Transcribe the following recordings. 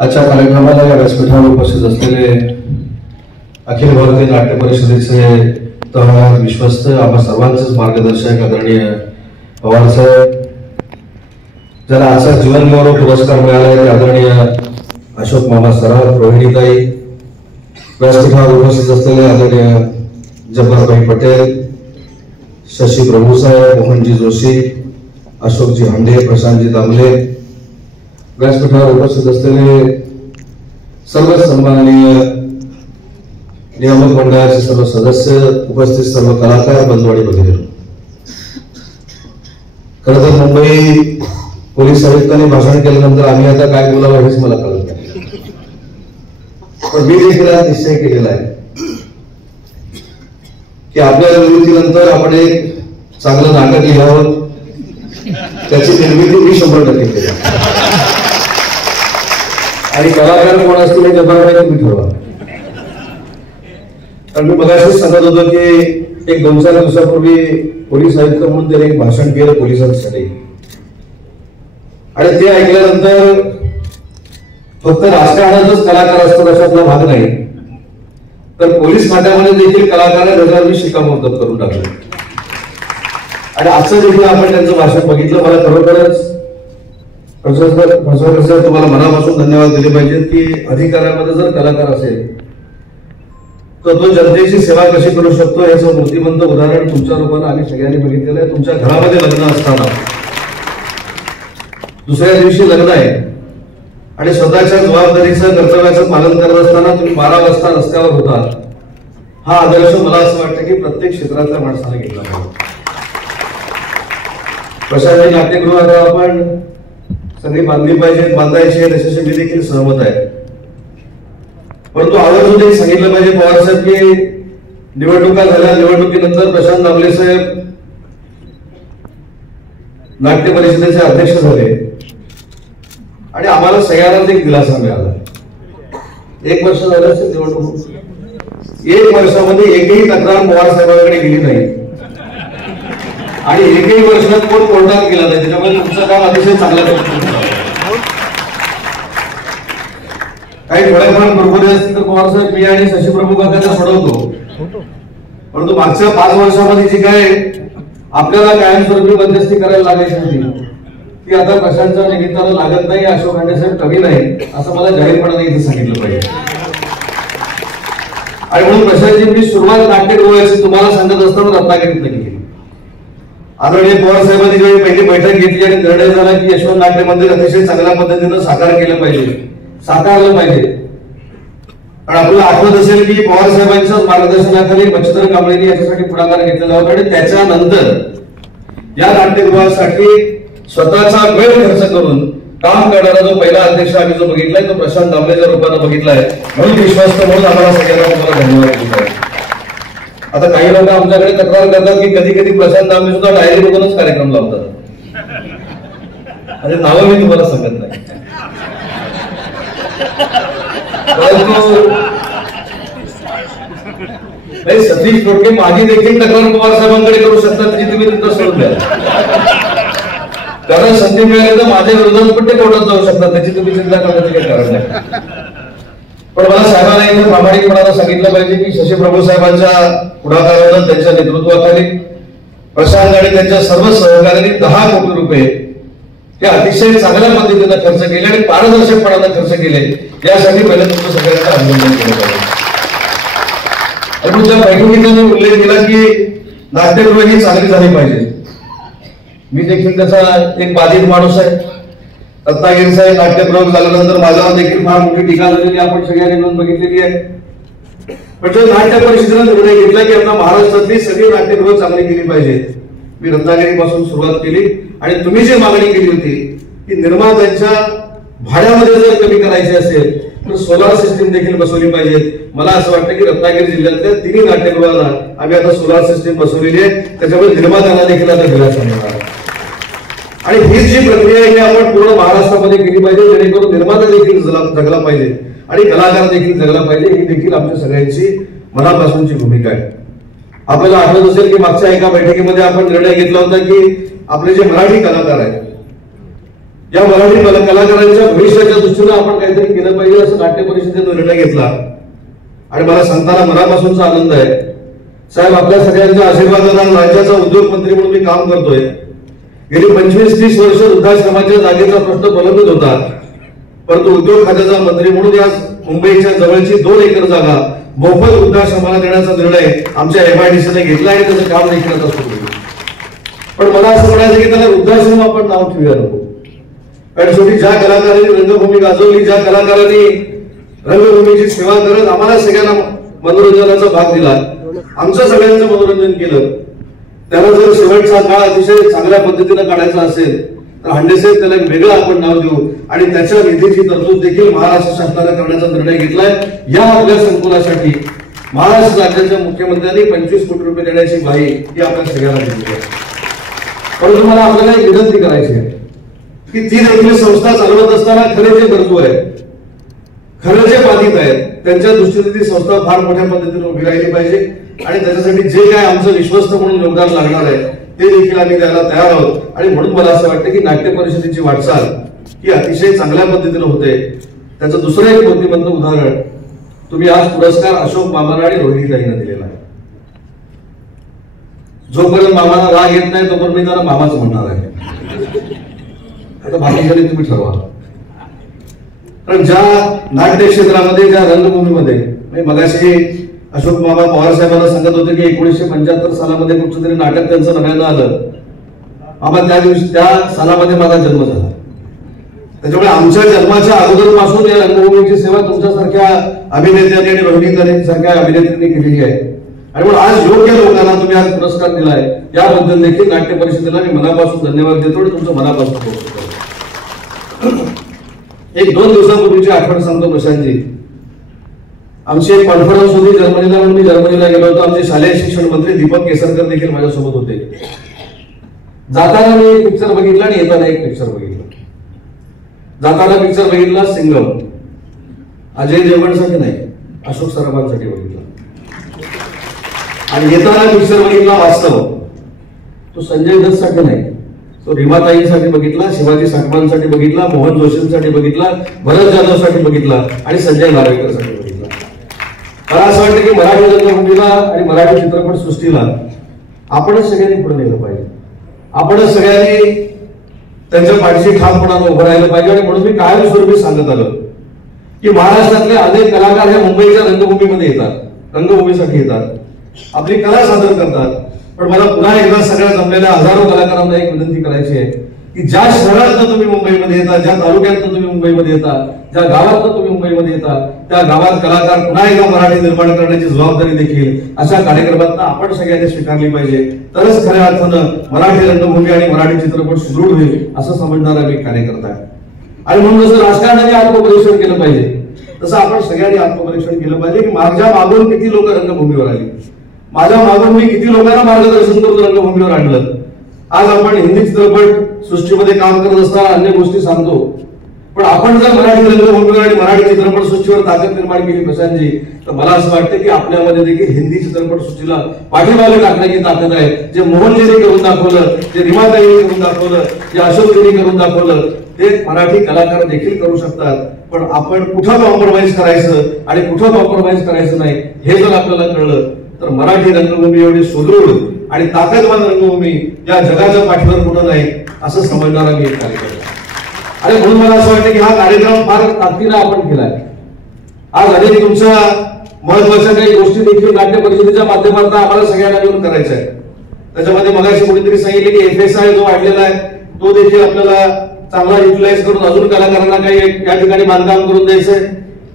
आजच्या कार्यक्रमाला या व्यासपीठावर उपस्थित असलेले अखिल भारतीय नाट्य परिषदेचे तळागाळात विश्वस्त आम्हा सर्वांचेच मार्गदर्शक आदरणीय पवार साहेब, ज्याला आजचा जीवन गौरव पुरस्कार मिळाला आहे आदरणीय अशोक मामा सराफ, रोहिणीताई, व्यासपीठावर उपस्थित असलेले आदरणीय जब्बारभाई पटेल, शशी प्रभुसाहेब, मोहनजी जोशी, अशोकजी हांडे, प्रशांतजी दामले, व्यासपीठावर उपस्थित असलेले सर्व सन्माननीय नियामक मंडळाचे सर्व सदस्य, उपस्थित सर्व कलाकार बंधू आणि भगिनी, खरं तर मुंबई पोलीस आयुक्तांनी भाषण केल्यानंतर आम्ही आता काय बोलावं हेच मला कळत नाही, पण मी देखील निश्चय केलेला आहे की आपल्या निर्मितीनंतर आपण एक चांगलं नाटक लिहावं, त्याची निर्मिती मी 100% केली आणि कलाकार कोण असतील हे जबाबदारी तुम्ही ठरवा. कारण मी मगाशीच सांगत होतो की एक 2-4 दिवसापूर्वी पोलीस आयुक्त म्हणून त्याने एक भाषण केलं पोलिसांसाठी, आणि ते ऐकल्यानंतर फक्त राजकारणातच कलाकार असतात अशातला भाग नाही, तर पोलीस खात्यामध्ये देखील कलाकारांना त्याच्यावर शिक्कामोर्तब करून टाकलं. आणि आजचं देखील आपण त्यांचं भाषण बघितलं. मला खरोखरच तुम्हाला मनापासून धन्यवाद दिले पाहिजेत की अधिकाऱ्यामध्ये जर कलाकार असेल तर तो जनतेची सेवा कशी करू शकतो याचं मूर्तिमंत उदाहरण तुमच्या रूपाने आम्ही सगळ्यांनी बघितलेलं आहे. तुमच्या घरामध्ये लग्न असताना दुसऱ्या दिवशी लग्न आहे आणि स्वतःच्या जबाबदारीचं कर्तव्याचं पालन करत असताना तुम्ही 12 वाजता रस्त्यावर होता. हा आदर्श मला असं वाटतं की प्रत्येक क्षेत्रातल्या माणसाने घेतला पाहिजे. प्रशासकीय नाट्यगृह आपण सगळी बांधली पाहिजे, बांधायची आहे, त्याच्याशी मी देखील सहमत आहे. परंतु आवर्जून एक सांगितलं पाहिजे पवार साहेब की निवडणुका झाल्या, निवडणुकीनंतर प्रशांत दामले साहेब नाट्य परिषदेचे अध्यक्ष झाले आणि आम्हाला सगळ्यांनाच एक दिलासा मिळाला. 1 वर्ष झालं असेल निवडणूक, 1 वर्षामध्ये एकही तक्रार पवार साहेबांकडे गेली नाही आणि एकही वर्षात कोण कोर्टात गेला नाही. त्याच्यामुळे तुमचं काम अतिशय चांगलं आहे. काही थोड्याफार बरोबर असतील तर पवार साहेब मी आणि शशी प्रभू काकांना सोडवतो, परंतु मागच्या 5 वर्षामध्ये जी काय आपल्याला कायमस्वरूपी मध्यस्थी करायला लागायची होती ती आता प्रशांतच्या निमित्तानं लागत नाही. अशोक हांडे साहेब कमी नाही असं मला जाहीरपणाने इथे सांगितलं पाहिजे. आणि म्हणून प्रशांतजी मी सुरुवात नाट्यगृहाची तुम्हाला सांगत असताना रत्नागिरीत केली. आदरणीय पवार साहेबांनी जेव्हा पहिली बैठक घेतली आणि निर्णय झाला की यशवंत नाट्य मंदिर अतिशय चांगल्या पद्धतीनं साकारलं पाहिजे. आणि आपल्याला आठवत असेल की पवार साहेबांच्या मार्गदर्शनाखाली मच्छिंद्र कांबळेंनी याच्यासाठी पुढाकार घेतलेला होता आणि त्याच्यानंतर या नाट्यगृहासाठी स्वतःचा वेळ खर्च करून काम करणारा जो पहिला अध्यक्ष आम्ही जो बघितलाय तो प्रशांत दामलेच्या रूपानं बघितलाय. म्हणून विश्वास म्हणून आम्हाला सगळ्यांना तुम्हाला धन्यवाद दिला. आता काही लोक आमच्याकडे तक्रार करतात की कधी कधी प्रशांत दामले सुद्धा डायरी बघूनच कार्यक्रम लावतात. म्हणजे नावं मी तुम्हाला सांगत नाही, सतीश टोटके माझी देखील तक्रार पवार साहेबांकडे करू शकतात त्याची तुम्ही तिथं सोडून द्या. कारण संधी मिळाली तर माझ्या विरोधात पण ते कोर्टात जाऊ शकतात, त्याची तुम्ही चिंता करण्याचं काही कारण नाही. पण मला साहेबांना इथे प्रामाणिकपणानं सांगितलं पाहिजे की शशी प्रभू साहेबांच्या पुढाकारानं त्यांच्या नेतृत्वाखाली प्रशांत आणि त्यांच्या सर्व सहकार्यांनी 10 कोटी रुपये हे अतिशय चांगल्या पद्धतीनं खर्च केले आणि पारदर्शकपणानं खर्च केले. यासाठी पहिले तुमचं सगळ्यांचं अभिनंदन केलं पाहिजे. तुमच्या बैठकीने उल्लेख केला की नाट्यगृह ही चांगली झाली पाहिजे. मी देखील त्याचा एक बाधित माणूस आहे. रत्नागिरी साहेब नाट्यगृह झाल्यानंतर माझ्यावर देखील फार मोठी टीका झालेली आपण सगळ्यांनी मिळून बघितलेली आहे. पण जो नाट्य परिषदेने निर्णय घेतला की आता महाराष्ट्रातली सगळी नाट्यगृह चांगली केली पाहिजे. मी रत्नागिरीपासून सुरुवात केली आणि तुम्ही जी मागणी केली होती की निर्मात्यांच्या भाड्यामध्ये जर कमी करायचे असेल तर सोलार सिस्टीम देखील बसवली पाहिजे. मला असं वाटतं की रत्नागिरी जिल्ह्यातल्या 3 नाट्यगृहांना आम्ही आता सोलार सिस्टीम बसवलेली आहे. त्याच्यामुळे निर्मात्यांना देखील आता दिलासा मिळणार आहे. आणि ही जी प्रक्रिया आहे ही आपण पूर्ण महाराष्ट्रामध्ये केली पाहिजे जेणेकरून निर्माता देखील जगला पाहिजे आणि कलाकार देखील जगला पाहिजे. ही देखील आमच्या सगळ्यांची मनापासूनची भूमिका आहे. आपल्याला आठवत असेल की मागच्या एका बैठकीमध्ये आपण निर्णय घेतला होता की आपले जे मराठी कलाकार आहेत या मराठी कलाकारांच्या भविष्याच्या दृष्टीने आपण काहीतरी केलं पाहिजे असं नाट्य परिषदेने निर्णय घेतला आणि मला सांगताना मनापासूनचा आनंद आहे. साहेब, आपल्या सगळ्यांच्या आशीर्वादाने राज्याचा उद्योग मंत्री म्हणून मी काम करतोय. गेली 25-30 वर्ष वृद्धाश्रमाच्या जागेचा प्रश्न प्रलंबित होता, परंतु उद्योग खात्याचा मंत्री म्हणून या मुंबईच्या जवळची 2 एकर जागा मोफत वृद्धाश्रमाला देण्याचा निर्णय आमच्या MIDCने घेतला आणि त्याचं काम देखील आता सुरू आहे. पण मला असं म्हणायचं की त्याला वृद्धाश्रम आपण नाव ठेवूया नको, कारण शेवटी ज्या कलाकारांनी रंगभूमी गाजवली, ज्या कलाकारांनी रंगभूमीची सेवा करत आम्हाला सगळ्यांना मनोरंजनाचा भाग दिला, आमचं सगळ्यांचं मनोरंजन केलं, त्याला जर शेवटचा काळ अतिशय चांगल्या पद्धतीने काढायचा असेल तर हांडेसाहेब त्याला एक वेगळं आपण नाव देऊ आणि त्याच्या निधीची तरतूद देखील महाराष्ट्र शासनाने करण्याचा निर्णय घेतलाय. या आपल्या संकुलासाठी महाराष्ट्र राज्याच्या मुख्यमंत्र्यांनी 25 कोटी रुपये देण्याची ग्वाही ही आपल्या सगळ्यांना दिली आहे. परंतु मला आपल्याला एक विनंती करायची आहे की ती देखील संस्था चालवत असताना खरे जे गरजू आहेत, खरे जे बाधित आहेत, त्यांच्या दृष्टीने ती संस्था फार मोठ्या पद्धतीने उभी राहिली पाहिजे आणि त्याच्यासाठी जे काय आमचं विश्वस्त म्हणून योगदान लागणार आहे ते देखील आम्ही द्यायला तयार आहोत. आणि म्हणून मला असं वाटतं की नाट्य परिषदेची वाटचाल ही अतिशय चांगल्या पद्धतीने होते. त्याचं दुसरं एक बुद्धिमंत उदाहरण, तुम्ही आज पुरस्कार अशोक मामांना आणि रोहिणीताईंना दिलेला आहे. जोपर्यंत मामाला राग येत नाही तोपर्यंत मी त्याला मामाच म्हणणार आहे. आता बाकीच्याने तुम्ही ठरवा. पण ज्या नाट्य क्षेत्रामध्ये, ज्या रंगभूमीमध्ये, मगाशी अशोक मामा पवार साहेबांना सांगत होते की 1975 सालामध्ये कुठचं तरी नाटक त्यांचं नव्यानं आलं. मामा त्या दिवशी त्या सालामध्ये माझा जन्म झाला. त्याच्यामुळे आमच्या जन्माच्या अगोदरपासून या रंगभूमीची सेवा तुमच्यासारख्या अभिनेत्यांनी आणि रोहिणीताईंसारख्या अभिनेत्रींनी केलेली आहे. आणि म्हणून आज योग्य लोकांना तुम्ही आज पुरस्कार दिलाय, याबद्दल देखील नाट्य परिषदेला मी मनापासून धन्यवाद देतो आणि तुमचं मनापासून कौतुक करतो. 1-2 दिवसांपूर्वीची आठवण सांगतो प्रशांतजी. आमची एक कॉन्फरन्स होती जर्मनीला, म्हणून मी जर्मनीला गेलो होतो. आमचे शालेय शिक्षण मंत्री दीपक केसरकर देखील माझ्यासोबत होते. जाताना मी एक पिक्चर बघितला आणि येताना एक पिक्चर बघितला. जाताना पिक्चर बघितला सिंगम, अजय देवगणसाठी नाही, अशोक सराफांसाठी बघितला. आणि येताना पिक्चर बघितला वास्तव, तो संजय दत्त साठी नाही, तो रीमाताईंसाठी बघितला, शिवाजी साठवांसाठी बघितला, मोहन जोशींसाठी बघितला, भरत जाधवसाठी बघितला आणि संजय नार्वेकर साठी बघितला. मला असं वाटतं की मराठी रंगभूमीला आणि मराठी चित्रपट सृष्टीला आपणच सगळ्यांनी पुढे नेलं पाहिजे. आपणच सगळ्यांनी त्यांच्या पाठीशी ठामपणाने उभं राहिलं पाहिजे. आणि म्हणून मी कायमस्वरूपी सांगत आलो की महाराष्ट्रातले अनेक कलाकार हे मुंबईच्या रंगभूमीमध्ये येतात, रंगभूमीसाठी येतात, आपली कला सादर करतात. पण मला पुन्हा एकदा सगळ्या जमलेल्या हजारो कलाकारांना एक विनंती करायची आहे की ज्या शहरातनं तुम्ही मुंबईमध्ये येता, ज्या तालुक्यातनं तुम्ही मुंबईमध्ये येता, ज्या गावातनं तुम्ही मुंबईमध्ये येता, त्या गावात कलाकार पुन्हा एकदा मराठी निर्माण करण्याची जबाबदारी देखील अशा कार्यक्रमांना आपण सगळ्यांनी स्वीकारली पाहिजे. तरच खऱ्या अर्थानं मराठी रंगभूमी आणि मराठी चित्रपट सुदृढ होईल असं समजणारा मी कार्यकर्ता आहे. आणि म्हणून जसं राजकारणाने आत्मपरीक्षण केलं पाहिजे तसं आपण सगळ्यांनी आत्मपरीक्षण केलं पाहिजे की माझ्या मागून किती लोक रंगभूमीवर आली, माझ्या मागून मी किती लोकांना मार्गदर्शन करून रंगभूमीवर आणलं. आज आपण हिंदी चित्रपट सृष्टीमध्ये काम करत असताना अन्य गोष्टी सांगतो, पण आपण जर मराठी रंगभूमीवर आणि मराठी चित्रपट सृष्टीवर ताकद निर्माण केली प्रशांतजी, तर मला असं वाटतं की आपल्यामध्ये देखील हिंदी चित्रपट सृष्टीला पाठीमागे टाकण्याची ताकद आहे. जे मोहनजींनी करून दाखवलं, जे रीमाताईंनी करून दाखवलं, जे अशोकजींनी करून दाखवलं, ते मराठी कलाकार देखील करू शकतात. पण आपण कुठं कॉम्प्रोमाइज करायचं आणि कुठं कॉम्प्रोमाइज करायचं नाही हे जर आपल्याला कळलं तर मराठी रंगभूमी एवढी सुदृढ आणि ताकदवान रंगभूमी या जगाच्या पाठीवर कुठं नाही असं समजणारा मी एक कार्यक्रम. आणि म्हणून मला असं वाटतं की हा कार्यक्रम फार ताकदीने आपण केलाय. आज अनेक तुमच्या महत्वाच्या काही गोष्टी देखील नाट्य परिषदेच्या माध्यमातून आम्हाला सगळ्यांना घेऊन करायच्या आहे. त्याच्यामध्ये मगाशी कोणीतरी सांगितले की FSI जो वाढलेला आहे तो देखील आपल्याला चांगला युटिलाइज करून अजून कलाकारांना काही या ठिकाणी बांधकाम करून द्यायचंय,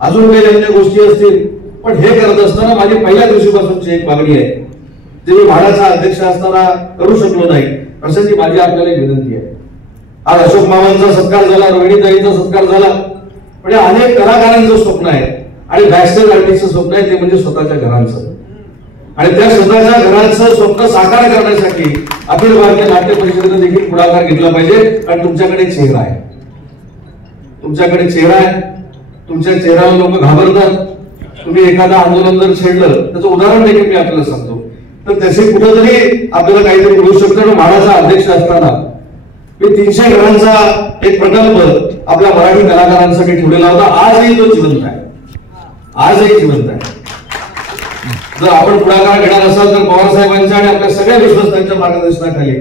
अजून काही अन्य गोष्टी असतील. पण हे करत असताना माझी पहिल्या दिवशीपासूनची एक मागणी आहे जे मी म्हाडाचा अध्यक्ष असताना करू शकलो नाही. प्रशांतजी, माझी आपल्याला एक विनंती आहे. आज अशोक मामांचा सत्कार झाला, रोहिणीताईंचा सत्कार झाला, पण या अनेक कलाकारांचं स्वप्न आहे आणि बॅचलर आर्टिस्टचं स्वप्न आहे ते म्हणजे स्वतःच्या घरांचं. आणि त्या स्वतःच्या घरांचं स्वप्न साकार करण्यासाठी अखिल भारतीय नाट्य परिषदेने देखील पुढाकार घेतला पाहिजे. कारण तुमच्याकडे चेहरा आहे, तुमच्याकडे चेहरा आहे, तुमच्या चेहऱ्याला लोक घाबरतात. तुम्ही एखादा आंदोलन जर छेडलं त्याचं उदाहरण देखील मी आपल्याला सांगतो, तर त्याचे कुठेतरी आपल्याला काहीतरी मिळू शकतं. म्हाडाचा अध्यक्ष असताना मी 300 घरांचा एक प्रकल्प आपल्या मराठी कलाकारांसाठी ठेवलेला होता. आजही तो जिवंत आहे, आजही जिवंत आहे. जर आपण पुढाकार घेणार असाल तर पवार साहेबांच्या आणि आपल्या सगळ्या विश्वस्तांच्या मार्गदर्शनाखाली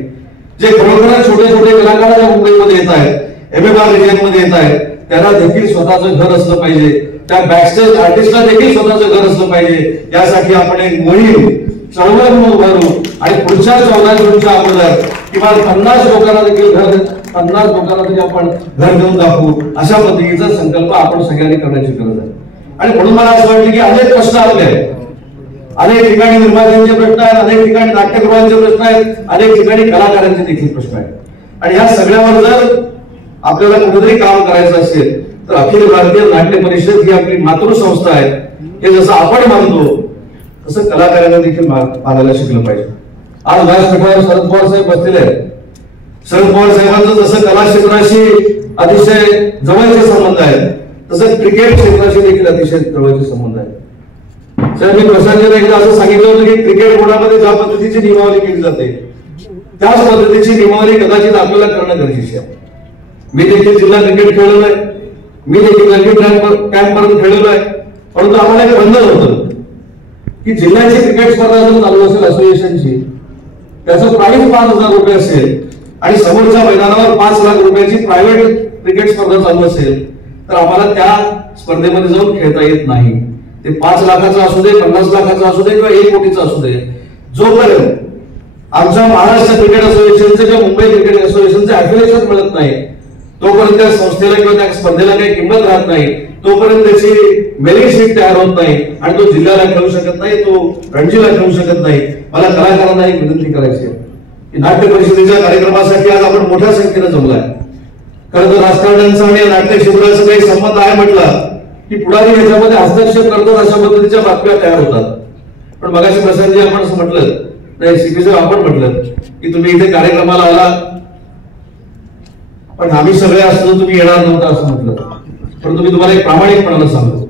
जे खरोखरच छोटे छोटे कलाकार ज्या मुंबईमध्ये येत आहेत, MFR रिजन मध्ये येत आहेत, त्यांना देखील स्वतःचं घर असलं पाहिजे. त्या बॅकस्टेज आर्टिस्टला देखील स्वतःचं घर असलं पाहिजे. यासाठी आपण एक मोहीम चळवळ म्हणून उभारू आणि पुढच्या 14 जूनच्या अगोदर किमान 50 लोकांना देखील घर, 50 लोकांना तरी आपण घर देऊन दाखवू. अशा पद्धतीचा संकल्प आपण सगळ्यांनी करण्याची गरज आहे. आणि म्हणून मला असं वाटतं की अनेक प्रश्न आपले आहेत, अनेक ठिकाणी निर्मात्यांचे प्रश्न आहेत, अनेक ठिकाणी नाट्यगृहांचे प्रश्न आहेत, अनेक ठिकाणी कलाकारांचे देखील प्रश्न आहेत. आणि या सगळ्यावर जर आपल्याला कुठेतरी काम करायचं असेल तर अखिल भारतीय नाट्य परिषद ही आपली मातृसंस्था आहे. हे जसं आपण मानतो तसं कलाकारांना देखील मानायला शिकलं पाहिजे. आज व्यासपीठावर शरद पवार साहेब बसलेले आहेत. शरद पवार साहेबांचं जसं कला क्षेत्राशी अतिशय जवळचे संबंध आहेत, तसं क्रिकेट क्षेत्राशी देखील अतिशय जवळचे संबंध आहेत. सर, मी प्रशांतने एकदा असं सांगितलं होतं की क्रिकेट बोर्डामध्ये ज्या पद्धतीची नियमावली केली जाते त्याच पद्धतीची नियमावली कदाचित आपल्याला करणं गरजेचे आहे. मी देखील जिल्हा क्रिकेट खेळलेलो आहे, मी देखील रणजी कॅम्प पर्यंत खेळलेलो आहे. परंतु आम्हाला एक बंधन होतं की जिल्ह्याची क्रिकेट स्पर्धा जर चालू असेल असोसिएशनची, त्याचं प्राइस 5,000 रुपये असेल आणि समोरच्या मैदानावर 5 लाख रुपयाची प्रायव्हेट क्रिकेट स्पर्धा चालू असेल तर आम्हाला त्या स्पर्धेमध्ये जाऊन खेळता येत नाही. ते 5 लाखाचं असू दे, 50 लाखाचं असू दे किंवा 1 कोटीचं असू दे, जोपर्यंत आमच्या महाराष्ट्र क्रिकेट असोसिएशनचे किंवा मुंबई क्रिकेट असोसिएशनचे अफिलिएशन मिळत नाही तोपर्यंत त्या संस्थेला किंवा त्या स्पर्धेला काही किंमत राहत नाही, तोपर्यंत त्याची मेरिट शीट तयार होत नाही आणि तो जिल्ह्याला खेळू शकत नाही, तो रणजीला खेळू शकत नाही. मला कलाकारांना एक विनंती करायची आहे की नाट्य परिषदेच्या कार्यक्रमासाठी आज आपण मोठ्या संख्येने जमलाय. खरं तर राजकारण्यांचा आणि नाट्य क्षेत्राचा काही संबंध आहे म्हटलं की पुढारी याच्यामध्ये हस्तक्षेप करतात, अशा पद्धतीच्या बातम्या तयार होतात. पण मगाशी प्रसादजी आपण असं म्हटलं, नाही सीपी साहेब आपण म्हटलं की तुम्ही इथे कार्यक्रमाला आला पण आम्ही सगळे असतो तुम्ही येणार नव्हता असं म्हटलं. परंतु मी तुम्हाला एक प्रामाणिकपणानं सांगतो,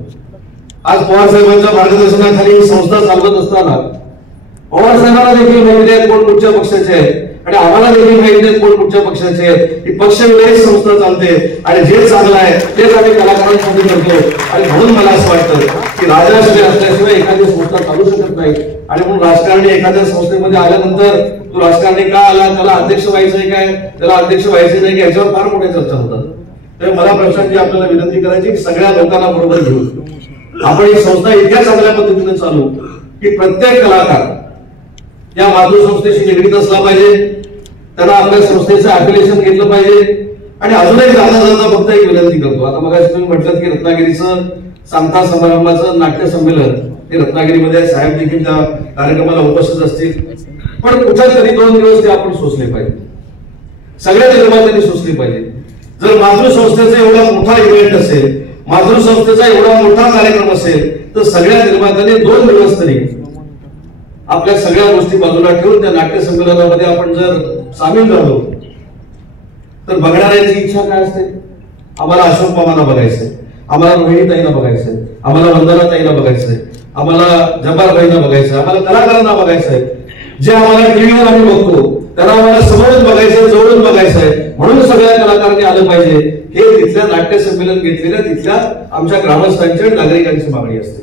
आज पवार साहेबांच्या मार्गदर्शनाखाली ही संस्था चालवत असताना पवार साहेबांना देखील माहिती आहे कोण कुठच्या पक्षाचे आहेत आणि आम्हाला देखील माहिती आहे कोण कुठच्या पक्षाचे आहेत. ही पक्षविरहित संस्था चालते आणि जे चांगलं आहे तेच आम्ही कलाकारांसाठी करतो. आणि म्हणून मला असं वाटतं की राजश्री असल्याशिवाय एखादी संस्था चालू शकत नाही. आणि म्हणून राजकारणी एखाद्या संस्थेमध्ये आल्यानंतर तो राजकारणी का आला, त्याला अध्यक्ष व्हायचंय काय, त्याला अध्यक्ष व्हायचे नाही, याच्यावर फार मोठ्या चर्चा होतात. तर मला प्रशांतजी आपल्याला विनंती करायची की सगळ्या लोकांना बरोबर घेऊन आपण ही संस्था इतक्या चांगल्या पद्धतीने चालू की प्रत्येक कलाकार या मातृसंस्थेशी निगडीत असला पाहिजे, त्यांना आपल्या संस्थेचं अफिलिएशन घेतलं पाहिजे. आणि अजूनही जाता जाता फक्त एक विनंती करतो, आता मग तुम्ही म्हटलं की रत्नागिरीचं सांगता समारंभाचं नाट्य संमेलन हे रत्नागिरीमध्ये साहेब देखील त्या कार्यक्रमाला उपस्थित असतील. पण कुठेतरी 2 दिवस ते आपण सोसले पाहिजे, सगळ्या निर्मात्यांनी सोसले पाहिजे. जर मातृसंस्थेचा एवढा मोठा इव्हेंट असेल, मातृसंस्थेचा एवढा मोठा कार्यक्रम असेल तर सगळ्या निर्मात्यांनी 2 दिवस तरी आपल्या सगळ्या गोष्टी बाजूला ठेवून त्या नाट्य संमेलनामध्ये आपण जर सामील झालो तर बघणाऱ्यांची इच्छा काय असते, आम्हाला अशोक मामांना बघायचंय, आम्हाला रोहिणीताईंना बघायचंय, आम्हाला वंदनाताईंना बघायचंय, आम्हाला जब्बारबाईंना बघायचंय, आम्हाला कलाकारांना बघायचंय. जे आम्हाला टीव्हीवर आम्ही बघतो त्यांना आम्हाला समोरून बघायचंय, जवळून बघायचंय. म्हणून सगळ्या कलाकारांनी आलं पाहिजे. हे तिथल्या नाट्य संमेलन घेतलेल्या तिथल्या आमच्या ग्रामस्थांची आणि नागरिकांची मागणी असते.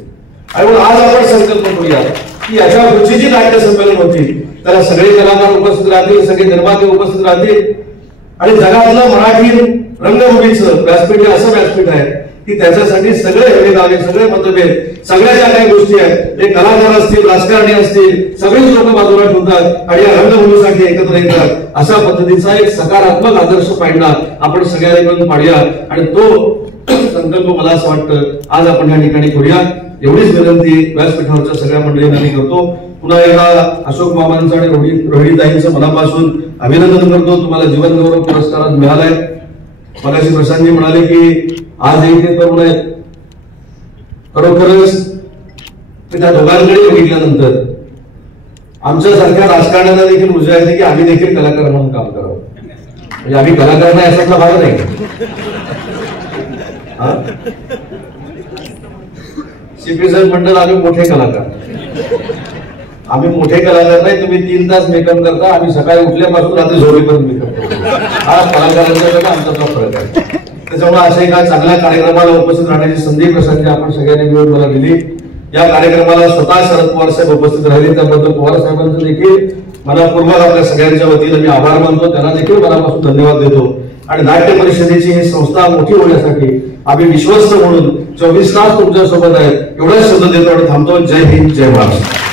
आणि म्हणून आज आपण संकल्प करूया की याच्या पुढची जी नाट्य संमेलन होती त्याला सगळे कलाकार उपस्थित राहतील, सगळे निर्माते उपस्थित राहतील आणि जगातलं मराठी रंगभूमीचं व्यासपीठ हे असं व्यासपीठ आहे की त्याच्यासाठी सगळे भेदावे, सगळे मतभेद, सगळ्या ज्या काही गोष्टी आहेत ते कलाकार असतील, राजकारणी असतील, सगळीच लोक बाजूला ठेवतात आणि या रंगभूमीसाठी एकत्र येतात. अशा पद्धतीचा एक सकारात्मक आदर्श पाडणा आपण सगळ्यांनी मिळून पाडूया आणि तो संकल्प मला असं वाटतं आज आपण या ठिकाणी करूया. एवढीच विनंती व्यासपीठावरच्या सगळ्या मंडळींना मी करतो. पुन्हा एकदा अशोक मामांचं आणि रोहिणीताईंचं मनापासून अभिनंदन करतो. तुम्हाला जीवन गौरव पुरस्कार मिळालाय. मगाशी प्रशांतजी म्हणाले की आज इथे तरुण आहेत, खरोखरच त्या दोघांकडे बघितल्यानंतर आमच्यासारख्या राजकारण्यांना देखील ऊर्जा येते की आम्ही देखील कलाकार म्हणून काम करावं. म्हणजे आम्ही कलाकार नाही याच्यातला भाग नाही. सीपी साहेब म्हणतात आम्ही मोठे कलाकार. आम्ही मोठे कलाकार नाही, तुम्ही 3 तास मेकअप करता, आम्ही सकाळी उठल्यापासून रात्री झोपेपर्यंत मेकअप करतो. हा कलाकारांचा आमचा फरक आहे. त्याच्यामुळे अशा एका चांगल्या कार्यक्रमाला उपस्थित राहण्याची संधी प्रसंगी आपण सगळ्यांनी मिळून मला दिली. या कार्यक्रमाला स्वतः शरद पवार साहेब उपस्थित राहिले, त्याबद्दल पवार साहेबांचं देखील मनपूर्वक आपल्या सगळ्यांच्या वतीने मी आभार मानतो. त्यांना देखील मनापासून धन्यवाद देतो. आणि नाट्य परिषदेची ही संस्था मोठी होण्यासाठी आम्ही विश्वस्त म्हणून 24 तास तुमच्या सोबत आहेत एवढाच शब्द देतो आणि थांबतो. जय हिंद, जय महाराष्ट्र.